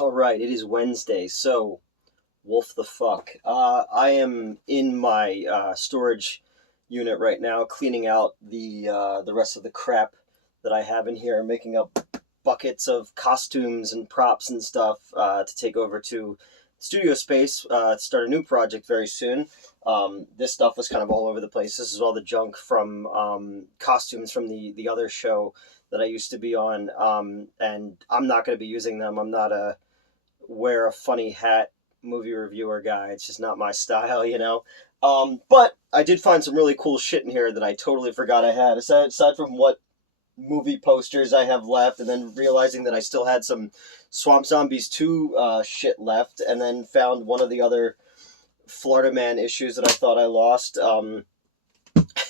All right, it is Wednesday, so wolf the fuck. I am in my storage unit right now, cleaning out the rest of the crap that I have in here, making up buckets of costumes and props and stuff to take over to studio space to start a new project very soon. This stuff was kind of all over the place. This is all the junk from costumes from the other show that I used to be on, and I'm not going to be using them. I'm not a wear a funny hat movie reviewer guy. It's just not my style. But I did find some really cool shit in here that I totally forgot I had. Aside from what movie posters I have left, and then realizing that I still had some Swamp Zombies 2 shit left, and then found one of the other Florida Man issues that I thought I lost. I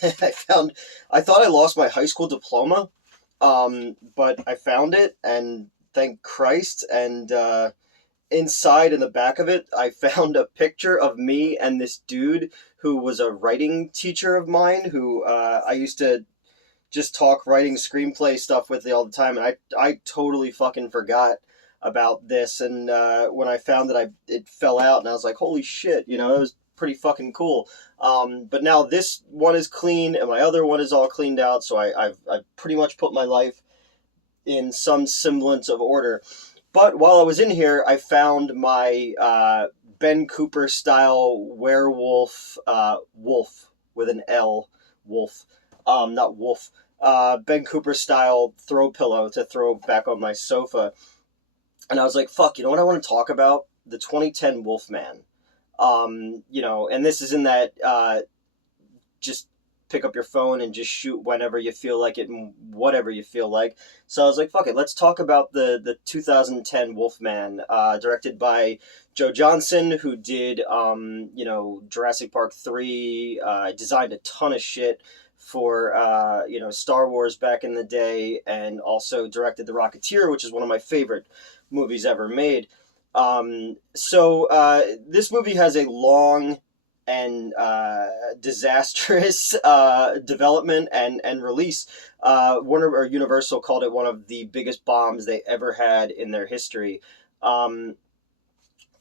thought I lost my high school diploma, but I found it, and thank Christ, and inside in the back of it, I found a picture of me and this dude who was a writing teacher of mine who I used to just talk writing screenplay stuff with all the time. And I totally fucking forgot about this. And when I found that it fell out, and I was like, holy shit, it was pretty fucking cool. But now this one is clean, and my other one is all cleaned out. So I've pretty much put my life in some semblance of order. But while I was in here, I found my Ben Cooper style werewolf, wolf with an L, wolf, not wolf, Ben Cooper style throw pillow to throw back on my sofa. And I was like, fuck, you know what I want to talk about? The 2010 Wolfman. And this is in that just pick up your phone and just shoot whenever you feel like it and whatever you feel like. So I was like, fuck it, let's talk about the 2010 Wolfman, directed by Joe Johnston, who did, Jurassic Park 3, designed a ton of shit for, Star Wars back in the day, and also directed The Rocketeer, which is one of my favorite movies ever made. This movie has a long and disastrous development and release. Warner or Universal called it one of the biggest bombs they ever had in their history,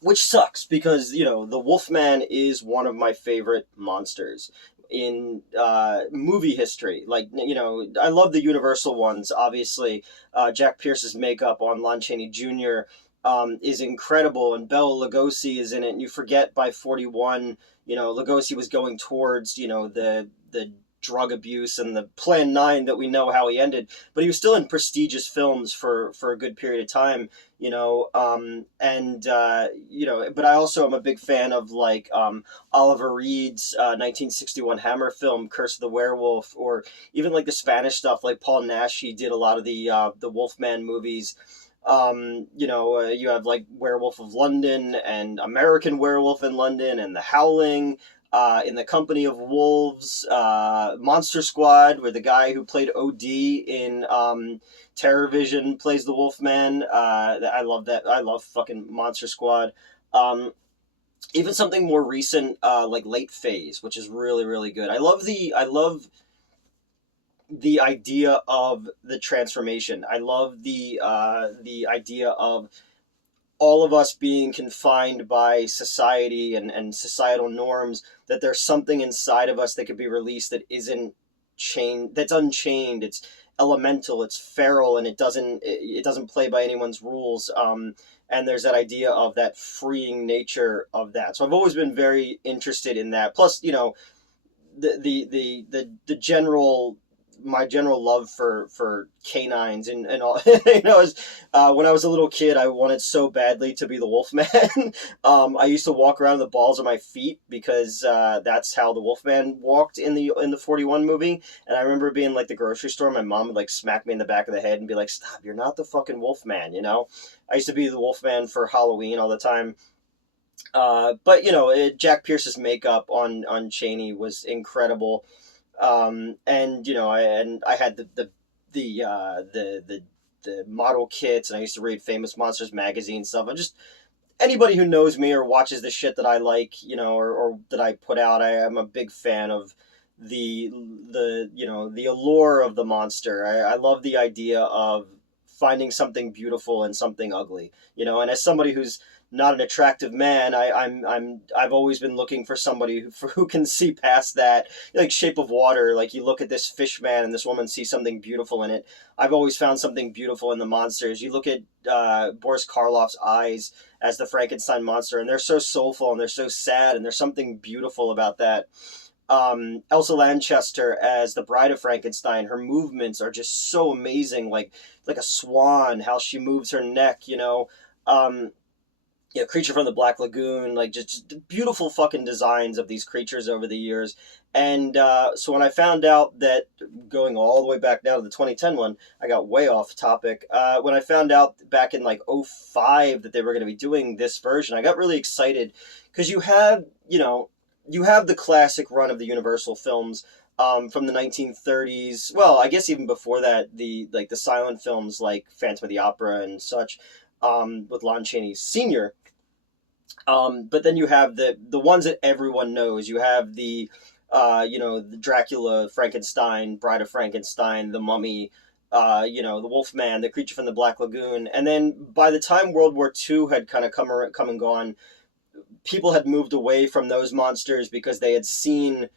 which sucks because the Wolfman is one of my favorite monsters in movie history. Like, I love the Universal ones. Obviously, Jack Pierce's makeup on Lon Chaney Jr. Is incredible, and Bela Lugosi is in it. And you forget by 41, Lugosi was going towards, the drug abuse and the Plan 9 that we know how he ended, but he was still in prestigious films for a good period of time, but I also am a big fan of like Oliver Reed's 1961 Hammer film Curse of the Werewolf, or even like the Spanish stuff like Paul Nash. He did a lot of the Wolfman movies. You have like Werewolf of London and American Werewolf in London and The Howling, in the Company of Wolves, Monster Squad, where the guy who played OD in Terror Vision plays the Wolfman. I love that. I love fucking Monster Squad. Even something more recent, like Late Phase, which is really really good. I love the idea of the transformation. I love the idea of all of us being confined by society and societal norms, that there's something inside of us that could be released that isn't chained, that's unchained. It's elemental, it's feral, and it doesn't play by anyone's rules. And there's that idea of that freeing nature of that. So I've always been very interested in that. Plus, the general my general love for canines and all. When I was a little kid, I wanted so badly to be the Wolfman. I used to walk around the balls of my feet because that's how the Wolfman walked in the 41 movie. And I remember being like the grocery store, my mom would like smack me in the back of the head and be like, "Stop! You're not the fucking Wolfman." I used to be the Wolfman for Halloween all the time. But Jack Pierce's makeup on Chaney was incredible. I had the model kits, and I used to read Famous Monsters magazine stuff. I just Anybody who knows me or watches the shit that I like, or that I put out, I am a big fan of the allure of the monster. I love the idea of finding something beautiful in something ugly, you know. And as somebody who's not an attractive man, I've always been looking for somebody who can see past that. Like Shape of Water, like you look at this fish man and this woman sees something beautiful in it. I've always found something beautiful in the monsters. You look at Boris Karloff's eyes as the Frankenstein monster, and they're so soulful and they're so sad, and there's something beautiful about that. Elsa Lanchester as the Bride of Frankenstein, her movements are just so amazing, like a swan, how she moves her neck, you know. Creature from the Black Lagoon, like just beautiful fucking designs of these creatures over the years. And so when I found out that, going all the way back down to the 2010 one, I got way off topic. When I found out back in like '05 that they were going to be doing this version, I got really excited because you have the classic run of the Universal films from the 1930s. Well, I guess even before that, the silent films like Phantom of the Opera and such, with Lon Chaney Sr. But then you have the ones that everyone knows. You have the the Dracula, Frankenstein, Bride of Frankenstein, the Mummy, the Wolfman, the Creature from the Black Lagoon. And then by the time World War II had kind of come and gone, people had moved away from those monsters because they had seen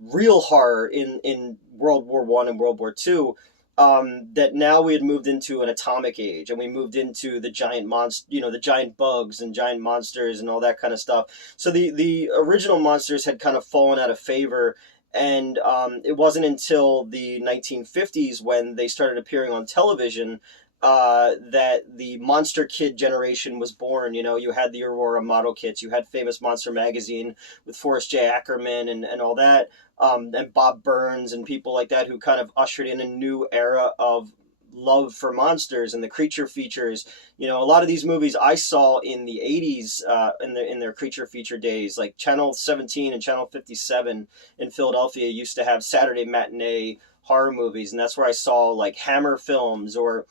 real horror in World War I and World War II. That now we had moved into an atomic age, and we moved into the giant the giant bugs and giant monsters and all that kind of stuff. So the original monsters had kind of fallen out of favor, and it wasn't until the 1950s when they started appearing on television that the Monster Kid generation was born. You know, you had the Aurora model kits, you had Famous Monster Magazine with Forrest J. Ackerman and all that. And Bob Burns and people like that, who kind of ushered in a new era of love for monsters and the creature features. You know, a lot of these movies I saw in the 80s in their creature feature days, like Channel 17 and Channel 57 in Philadelphia used to have Saturday matinee horror movies, and that's where I saw like Hammer Films, or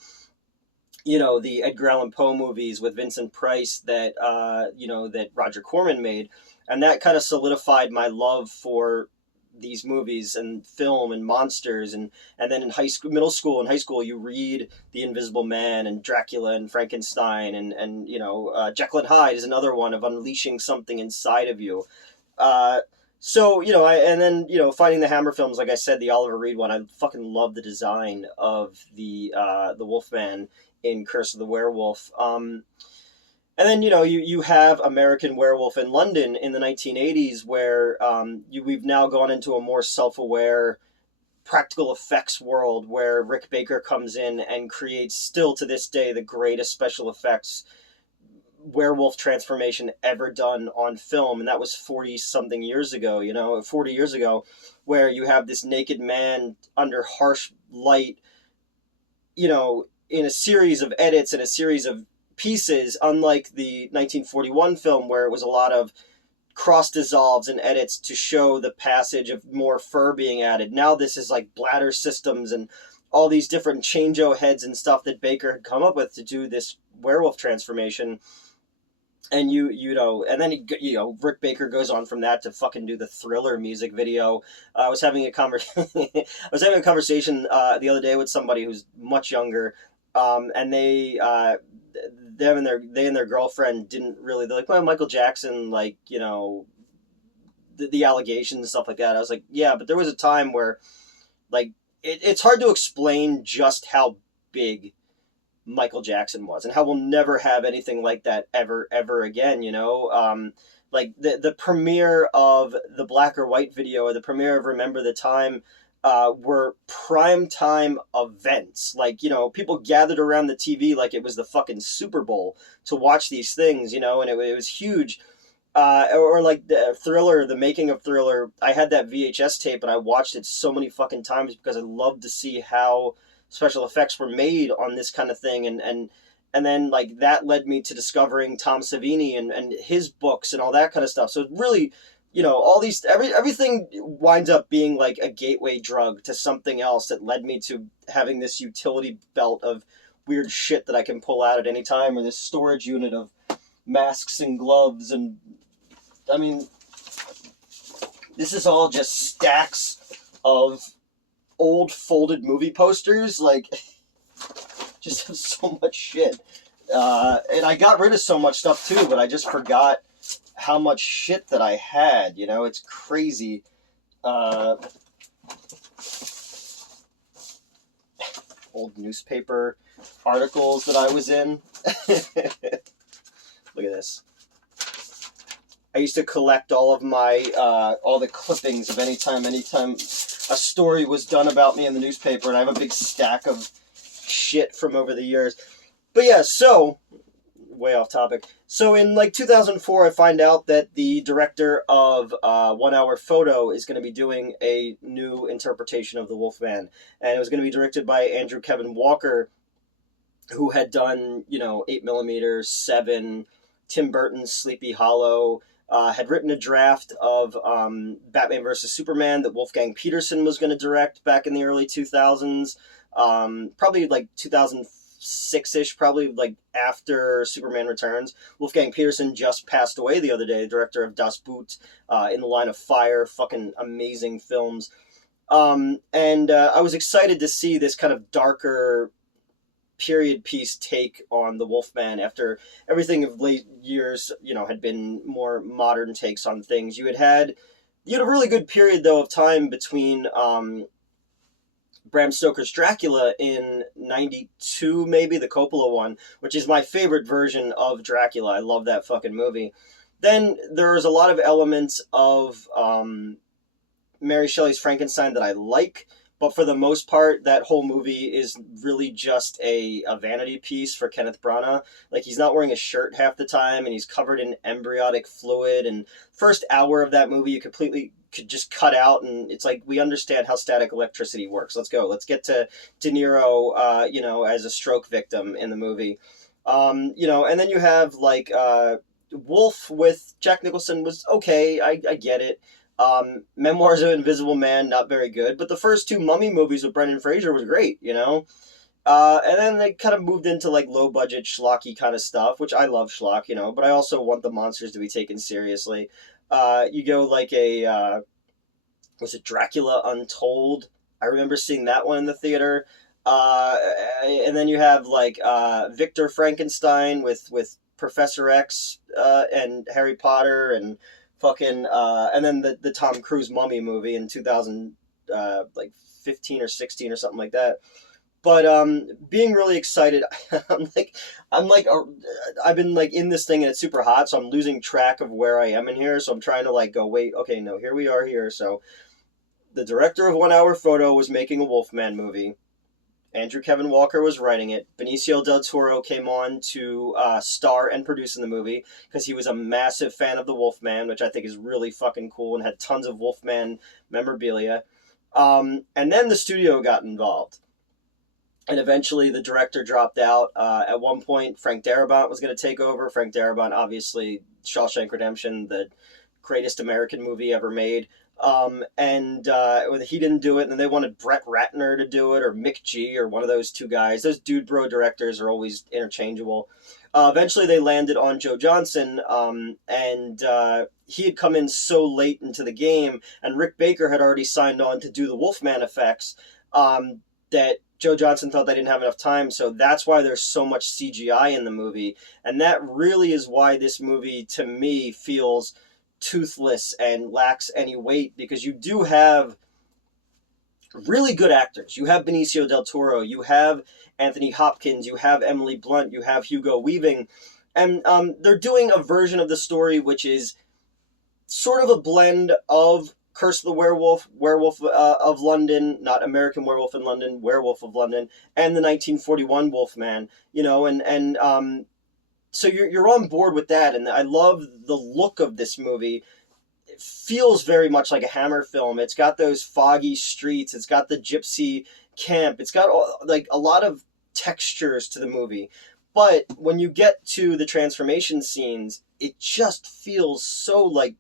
the Edgar Allan Poe movies with Vincent Price that that Roger Corman made, and that kind of solidified my love for these movies and film and monsters. And then in middle school and high school, you read The Invisible Man and Dracula and Frankenstein, and Jekyll and Hyde is another one of unleashing something inside of you. Finding the Hammer films, like I said, the Oliver Reed one, I fucking love the design of the Wolfman in Curse of the Werewolf. And then, you have American Werewolf in London in the 1980s, where we've now gone into a more self-aware practical effects world, where Rick Baker comes in and creates, still to this day, the greatest special effects werewolf transformation ever done on film. And that was 40-something years ago, 40 years ago, where you have this naked man under harsh light, in a series of edits and a series of pieces, unlike the 1941 film where it was a lot of cross dissolves and edits to show the passage of more fur being added. Now this is like bladder systems and all these different change-o heads and stuff that Baker had come up with to do this werewolf transformation. And and then Rick Baker goes on from that to fucking do the Thriller music video. I was having a conversation the other day with somebody who's much younger, and they and their girlfriend didn't really. They're like, well, Michael Jackson, like, the allegations and stuff like that. I was like, yeah, but there was a time where, like, it's hard to explain just how big Michael Jackson was, and how we'll never have anything like that ever again. Like the premiere of the Black or White video, or the premiere of Remember the Time, were prime time events. Like, people gathered around the TV like it was the fucking Super Bowl to watch these things, and it was huge. Or like the Thriller, the making of Thriller, I had that VHS tape and I watched it so many fucking times because I loved to see how special effects were made on this kind of thing. And then, like, that led me to discovering Tom Savini and his books and all that kind of stuff. So it really, all these, everything winds up being like a gateway drug to something else that led me to having this utility belt of weird shit that I can pull out at any time, or this storage unit of masks and gloves. And I mean, this is all just stacks of old folded movie posters. Like, just have so much shit. And I got rid of so much stuff too, but I just forgot how much shit that I had. You know, it's crazy. Old newspaper articles that I was in. Look at this. I used to collect all of my all the clippings of anytime a story was done about me in the newspaper, and I have a big stack of shit from over the years. But yeah, so way off topic. So in like 2004, I find out that the director of 1 Hour Photo is going to be doing a new interpretation of the Wolfman, and it was going to be directed by Andrew Kevin Walker, who had done 8mm, Seven, Tim Burton's Sleepy Hollow. Had written a draft of Batman vs. Superman that Wolfgang Peterson was going to direct back in the early 2000s. Probably like 2006-ish, probably like after Superman Returns. Wolfgang Peterson just passed away the other day, the director of Das Boot, In the Line of Fire, fucking amazing films. And I was excited to see this kind of darker period piece take on the Wolfman after everything of late years, had been more modern takes on things. You had a really good period though of time between Bram Stoker's Dracula in 92, maybe the Coppola one, which is my favorite version of Dracula. I love that fucking movie. Then there's a lot of elements of Mary Shelley's Frankenstein that I like. But for the most part, that whole movie is really just a vanity piece for Kenneth Branagh. Like, he's not wearing a shirt half the time, and he's covered in embryonic fluid. And first hour of that movie, you completely could just cut out, and it's like, we understand how static electricity works. Let's go. Let's get to De Niro, as a stroke victim in the movie. And then you have, like, Wolf with Jack Nicholson was okay. I get it. Memoirs of an Invisible Man, not very good, but the first two Mummy movies with Brendan Fraser was great, and then they kind of moved into like low budget schlocky kind of stuff, which I love schlock, but I also want the monsters to be taken seriously. You go like was it Dracula Untold? I remember seeing that one in the theater. And then you have like Victor Frankenstein with Professor X and Harry Potter and fucking and then the Tom Cruise Mummy movie in 2015 or 16 or something like that. But being really excited, I've been like in this thing and it's super hot, so I'm losing track of where I am in here. So I'm trying to like go, wait, okay, no, here we are here. So the director of 1 Hour Photo was making a Wolfman movie. Andrew Kevin Walker was writing it. Benicio del Toro came on to star and produce in the movie because he was a massive fan of the Wolfman, which I think is really fucking cool, and had tons of Wolfman memorabilia. And then the studio got involved. And eventually the director dropped out. At one point, Frank Darabont was going to take over. Frank Darabont, obviously, Shawshank Redemption, the greatest American movie ever made. And he didn't do it, and then they wanted Brett Ratner to do it, or Mick G, or one of those two guys. Those dude bro directors are always interchangeable. Eventually they landed on Joe Johnston, and he had come in so late into the game, and Rick Baker had already signed on to do the Wolfman effects, that Joe Johnston thought they didn't have enough time, so that's why there's so much CGI in the movie, and that really is why this movie, to me, feels toothless and lacks any weight, because you do have really good actors. You have Benicio del Toro, you have Anthony Hopkins, you have Emily Blunt, you have Hugo Weaving, and they're doing a version of the story which is sort of a blend of Curse of the Werewolf, Werewolf of London, not American Werewolf in London, Werewolf of London, and the 1941 Wolfman, so you're on board with that, and I love the look of this movie. It feels very much like a Hammer film. It's got those foggy streets. It's got the gypsy camp. It's got like a lot of textures to the movie. But when you get to the transformation scenes, it just feels so like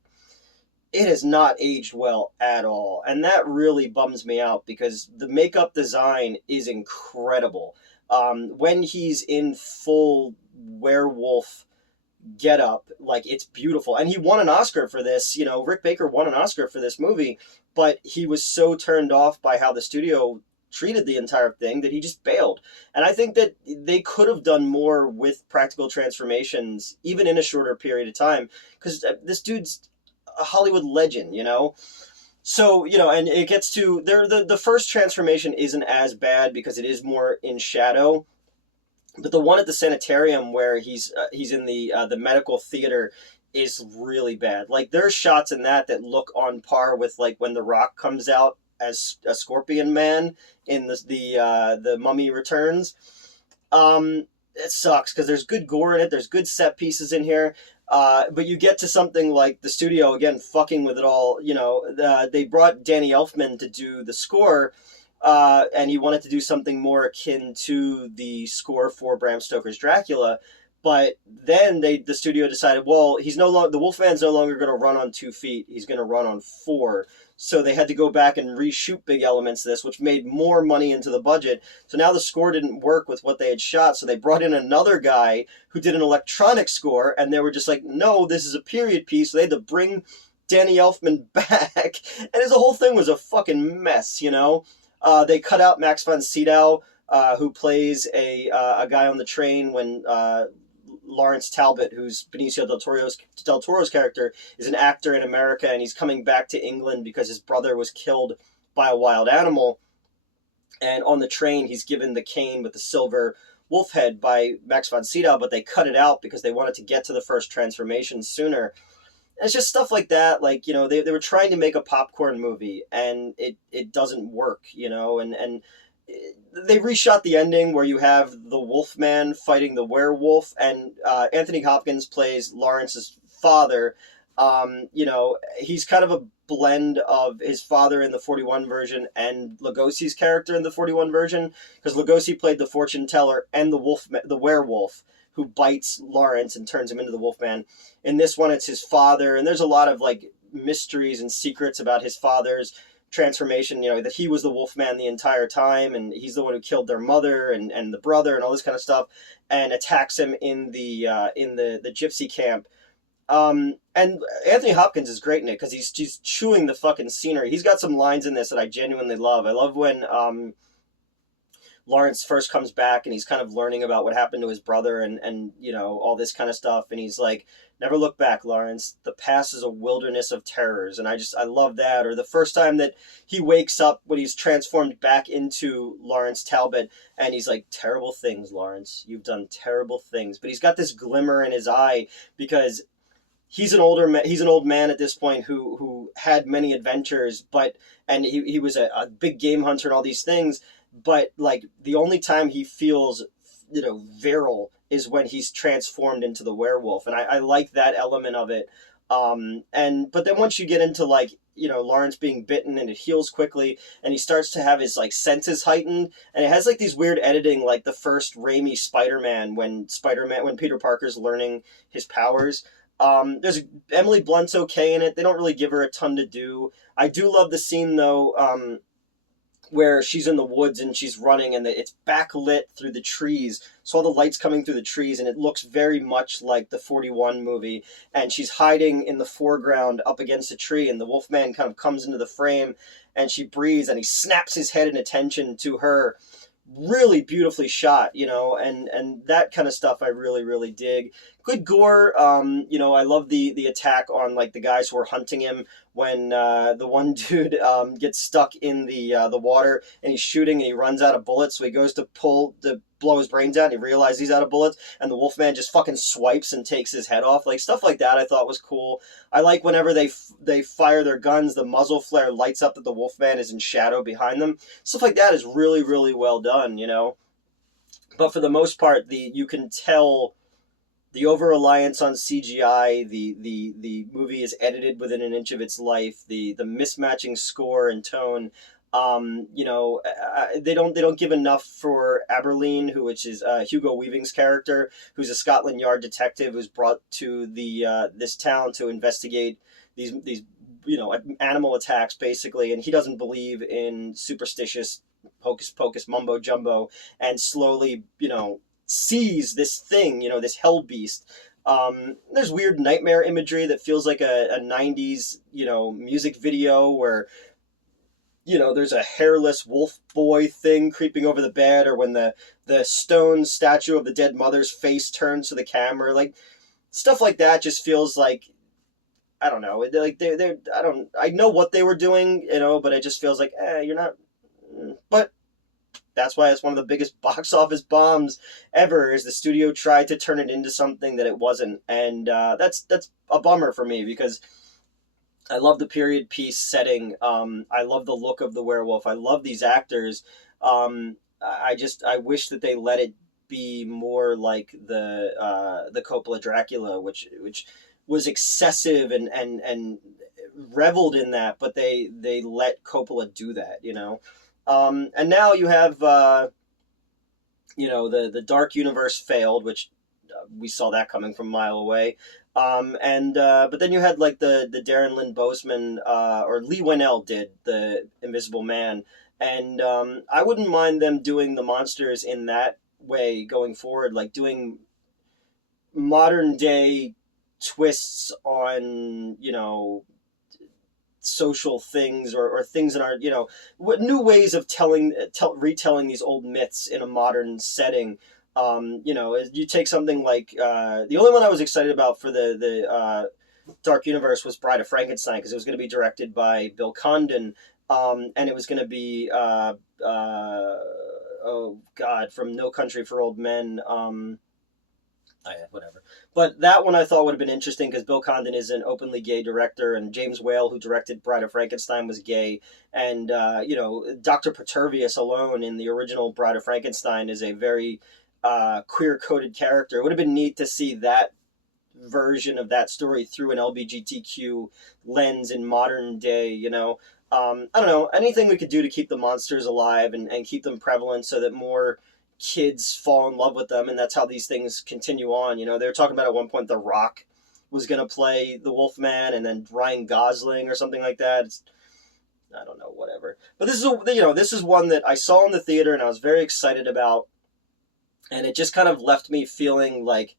it has not aged well at all. And that really bums me out because the makeup design is incredible. When he's in full werewolf get up, like, it's beautiful, and he won an Oscar for this. Rick Baker won an Oscar for this movie, but he was so turned off by how the studio treated the entire thing that he just bailed. And I think that they could have done more with practical transformations, even in a shorter period of time, because this dude's a Hollywood legend, you know? So, you know, and it gets to the first transformation isn't as bad because it is more in shadow, but the one at the sanitarium where he's in the medical theater is really bad. Like there's shots in that look on par with like when The Rock comes out as a Scorpion Man in the Mummy Returns. It sucks because there's good gore in it. There's good set pieces in here. But you get to something like the studio again fucking with it all. You know, they brought Danny Elfman to do the score, and he wanted to do something more akin to the score for Bram Stoker's Dracula. But then the studio decided, well, he's no longer the Wolfman's no longer going to run on 2 feet. He's going to run on 4. So they had to go back and reshoot big elements of this, which made more money into the budget. So now the score didn't work with what they had shot. So they brought in another guy who did an electronic score, and they were just like, no, this is a period piece. So they had to bring Danny Elfman back, and his whole thing was a fucking mess, you know? They cut out Max von Sydow, who plays a guy on the train when Lawrence Talbot, who's Benicio del Toro's character, is an actor in America, and he's coming back to England because his brother was killed by a wild animal. And on the train, he's given the cane with the silver wolf head by Max von Sydow, but they cut it out because they wanted to get to the first transformation sooner. And it's just stuff like that. Like, you know, they were trying to make a popcorn movie, and it doesn't work, you know, and they reshot the ending where you have the Wolfman fighting the werewolf, and Anthony Hopkins plays Lawrence's father. You know, he's kind of a blend of his father in the 41 version and Lugosi's character in the 41 version, because Lugosi played the fortune teller and the werewolf who bites Lawrence and turns him into the Wolfman. In this one, it's his father, and there's a lot of like mysteries and secrets about his father's transformation, you know, that he was the Wolfman the entire time, and he's the one who killed their mother and the brother and all this kind of stuff, and attacks him in the gypsy camp. And Anthony Hopkins is great in it because he's chewing the fucking scenery. He's got some lines in this that I genuinely love. I love when Lawrence first comes back and he's kind of learning about what happened to his brother and you know, all this kind of stuff, and he's like, never look back, Lawrence. The past is a wilderness of terrors. And I love that. Or the first time that he wakes up when he's transformed back into Lawrence Talbot, and he's like, terrible things, Lawrence. You've done terrible things. But he's got this glimmer in his eye because he's an old man at this point who had many adventures, and he was a big game hunter and all these things. But like the only time he feels, you know, virile is when he's transformed into the werewolf, and I like that element of it. But then once you get into like, you know, Lawrence being bitten and it heals quickly, and he starts to have his like senses heightened, and it has like these weird editing, like the first Raimi Spider-Man when Peter Parker's learning his powers. There's Emily Blunt's okay in it. They don't really give her a ton to do. I do love the scene though, where she's in the woods and she's running, and it's backlit through the trees, so all the light's coming through the trees, and it looks very much like the 41 movie, and she's hiding in the foreground up against a tree, and the Wolfman kind of comes into the frame, and she breathes, and he snaps his head in attention to her. Really beautifully shot, you know, and that kind of stuff I really, really dig. Good gore. You know, I love the attack on like the guys who are hunting him when the one dude gets stuck in the water, and he's shooting and he runs out of bullets, so he goes to blow his brains out, and he realizes he's out of bullets, and the Wolfman just fucking swipes and takes his head off. Like stuff like that I thought was cool. I like whenever they fire their guns, the muzzle flare lights up that the Wolfman is in shadow behind them. Stuff like that is really, really well done, you know. But for the most part, you can tell the over-reliance on CGI, the movie is edited within an inch of its life, the mismatching score and tone. You know, they don't give enough for Aberline, which is Hugo Weaving's character, who's a Scotland Yard detective who's brought to this town to investigate these you know, animal attacks basically, and he doesn't believe in superstitious hocus pocus mumbo jumbo, and slowly, you know, sees this thing, you know, this hell beast. There's weird nightmare imagery that feels like a 90s, you know, music video where there's a hairless wolf boy thing creeping over the bed, or when the stone statue of the dead mother's face turns to the camera, like stuff like that just feels like, I don't know, like I know what they were doing, but it just feels like, you're not. But that's why it's one of the biggest box office bombs ever. Is the studio tried to turn it into something that it wasn't, and that's a bummer for me, because I love the period piece setting. I love the look of the werewolf. I love these actors. I wish that they let it be more like the Coppola Dracula, which was excessive and reveled in that, but they let Coppola do that. And now you have the Dark Universe failed, which we saw that coming from a mile away. And but then you had like the Darren Lynn Bousman, or Lee Winnell did the Invisible Man, and I wouldn't mind them doing the monsters in that way going forward, like doing modern day twists on social things, or things in our new ways of retelling these old myths in a modern setting. You take something like the only one I was excited about for the Dark Universe was Bride of Frankenstein, because it was going to be directed by Bill Condon, and it was going to be oh God, from No Country for Old Men. Whatever. But that one I thought would have been interesting, because Bill Condon is an openly gay director, and James Whale, who directed Bride of Frankenstein, was gay. And, Dr. Petervius alone in the original Bride of Frankenstein is a very queer-coded character. It would have been neat to see that version of that story through an LGBTQ lens in modern day. I don't know, anything we could do to keep the monsters alive, and keep them prevalent, so that more kids fall in love with them, and that's how these things continue on. They were talking about at one point The Rock was going to play the Wolfman, and then Ryan Gosling or something like that. I don't know, whatever. But this is one that I saw in the theater and I was very excited about, and it just kind of left me feeling like,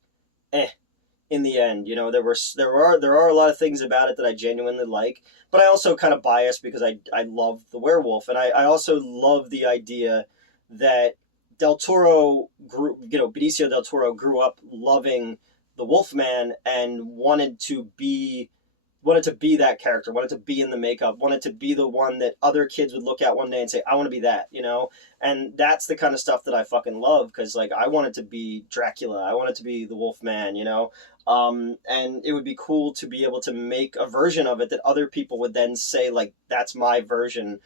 in the end. There are a lot of things about it that I genuinely like, but I also kind of biased because I love the werewolf, and I also love the idea that Del Toro Benicio del Toro grew up loving the Wolfman, and wanted to be that character, wanted to be in the makeup, wanted to be the one that other kids would look at one day and say, I want to be that. And that's the kind of stuff that I fucking love, because like I wanted to be Dracula, I wanted to be the Wolfman. And it would be cool to be able to make a version of it that other people would then say, like, that's my version.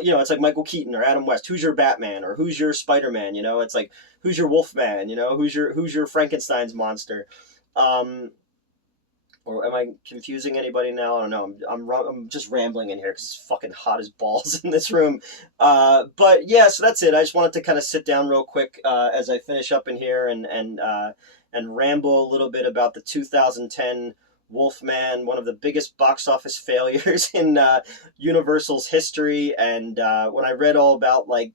It's like Michael Keaton or Adam West. Who's your Batman, or who's your Spider-Man? It's like, who's your Wolfman? Who's your Frankenstein's monster? Or am I confusing anybody now? I don't know. I'm just rambling in here because it's fucking hot as balls in this room. But yeah, so that's it. I just wanted to kind of sit down real quick as I finish up in here, and ramble a little bit about the 2010 Wolfman, one of the biggest box office failures in Universal's history. And when I read all about like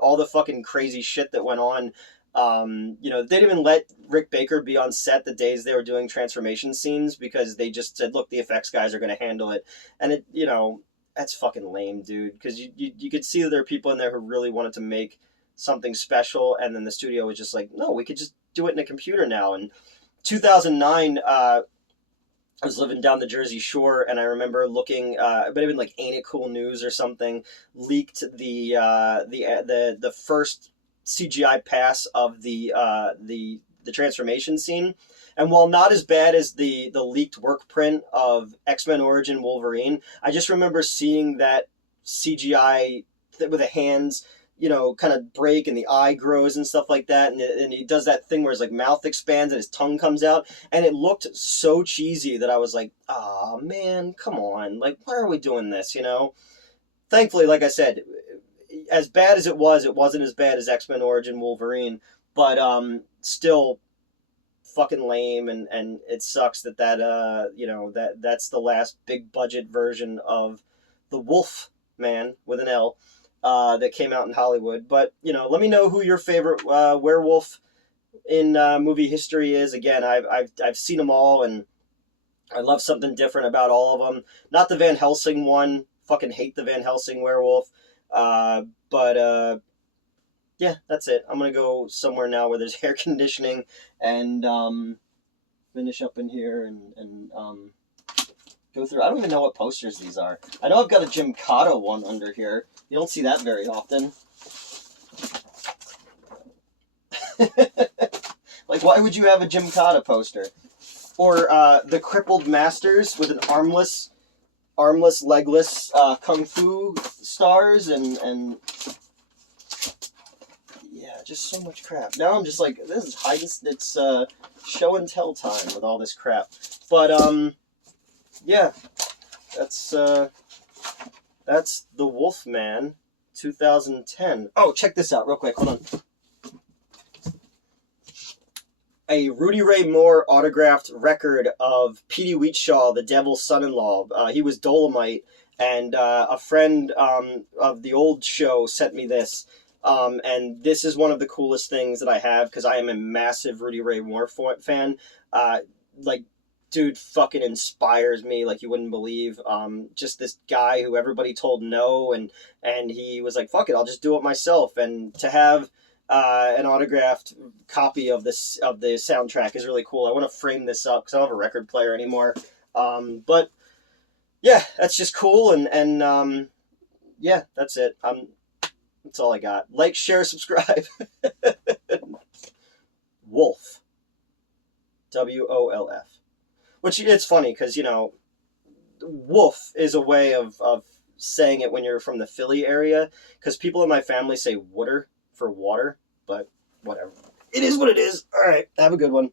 all the fucking crazy shit that went on, they didn't even let Rick Baker be on set the days they were doing transformation scenes, because they just said, look, the effects guys are going to handle it. And it, that's fucking lame, dude, because you could see that there are people in there who really wanted to make something special, and then the studio was just like, no, we could just do it in a computer now. And 2009, I was living down the Jersey Shore, and I remember looking. It might have been like Ain't It Cool News or something, leaked the first CGI pass of the transformation scene, and while not as bad as the leaked work print of X-Men Origin Wolverine, I just remember seeing that CGI with the hands, kind of break, and the eye grows and stuff like that, and he does that thing where his like mouth expands and his tongue comes out, and it looked so cheesy that I was like, oh man, come on, like, why are we doing this? Thankfully, like I said, as bad as it wasn't as bad as X-Men Origin Wolverine, but still fucking lame, and it sucks that that's the last big budget version of the Wolfman with an L that came out in Hollywood. But let me know who your favorite werewolf in movie history is. Again, I've seen them all, and I love something different about all of them. Not the Van Helsing one. fucking hate the Van Helsing werewolf. But yeah, that's it. I'm gonna go somewhere now where there's air conditioning and finish up in here and go through. I don't even know what posters these are. I know I've got a Jim Cotta one under here. You don't see that very often. Like, why would you have a Jim Cotta poster? Or the Crippled Masters with an armless, legless kung fu stars and yeah, just so much crap. Now I'm just like, this is it's show and tell time with all this crap. But yeah, that's the WolfMan 2010. Oh, check this out real quick. Hold on. A Rudy Ray Moore autographed record of Petey Wheatshaw, the Devil's Son-in-Law. He was Dolomite, and a friend of the old show sent me this. And this is one of the coolest things that I have, because I am a massive Rudy Ray Moore fan. Like, dude fucking inspires me like you wouldn't believe. Just this guy who everybody told no, and he was like, fuck it, I'll just do it myself. And to have an autographed copy of the soundtrack is really cool. I want to frame this up because I don't have a record player anymore. But yeah, that's just cool. And yeah, that's it. That's all I got. Like, share, subscribe. Wolf. WOLF. Which, it's funny because, you know, wolf is a way of saying it when you're from the Philly area, because people in my family say wooder for water, but whatever. It is what it is. All right, have a good one.